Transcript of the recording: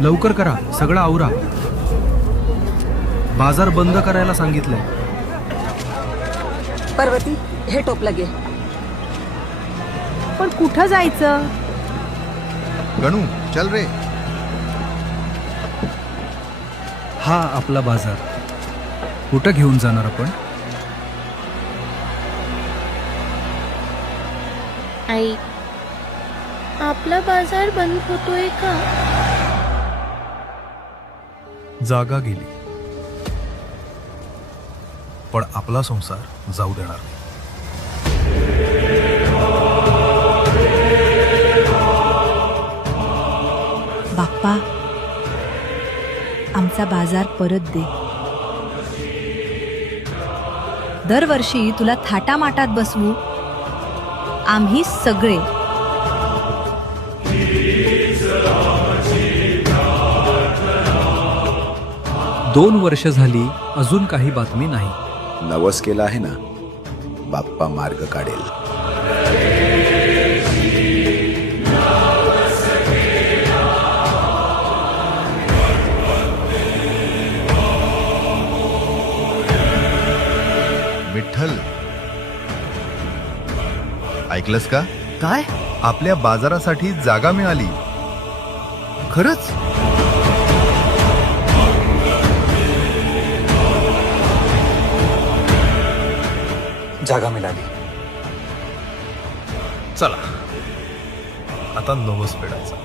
लवकर करा, सगळं आवरा. बाजार बंद करायला सांगितलंय. पर्वती, हे टोपलं घे. पण कुठं जायचं? गणू चल रे. हा आपला बाजार. कुठं घेऊन जाणार आपण? आई, आपला बाजार बंद होतोय का? जागा गेली, पण आपला संसार जाऊ देणार नाही. बाप्पा, आमचा बाजार परत दे. दरवर्षी तुला थाटामाटात बसवू आम्ही सगळे. दोन वर्ष झाली, अजून काही बातमी नाही. नवस केला आहे ना, बाप्पा मार्ग काढेल. विठ्ठल, ऐकलंस का? काय? आपल्या बाजारासाठी जागा मिळाली. खरंच? जागा मिळाली. चला आता नवस फेडायचा.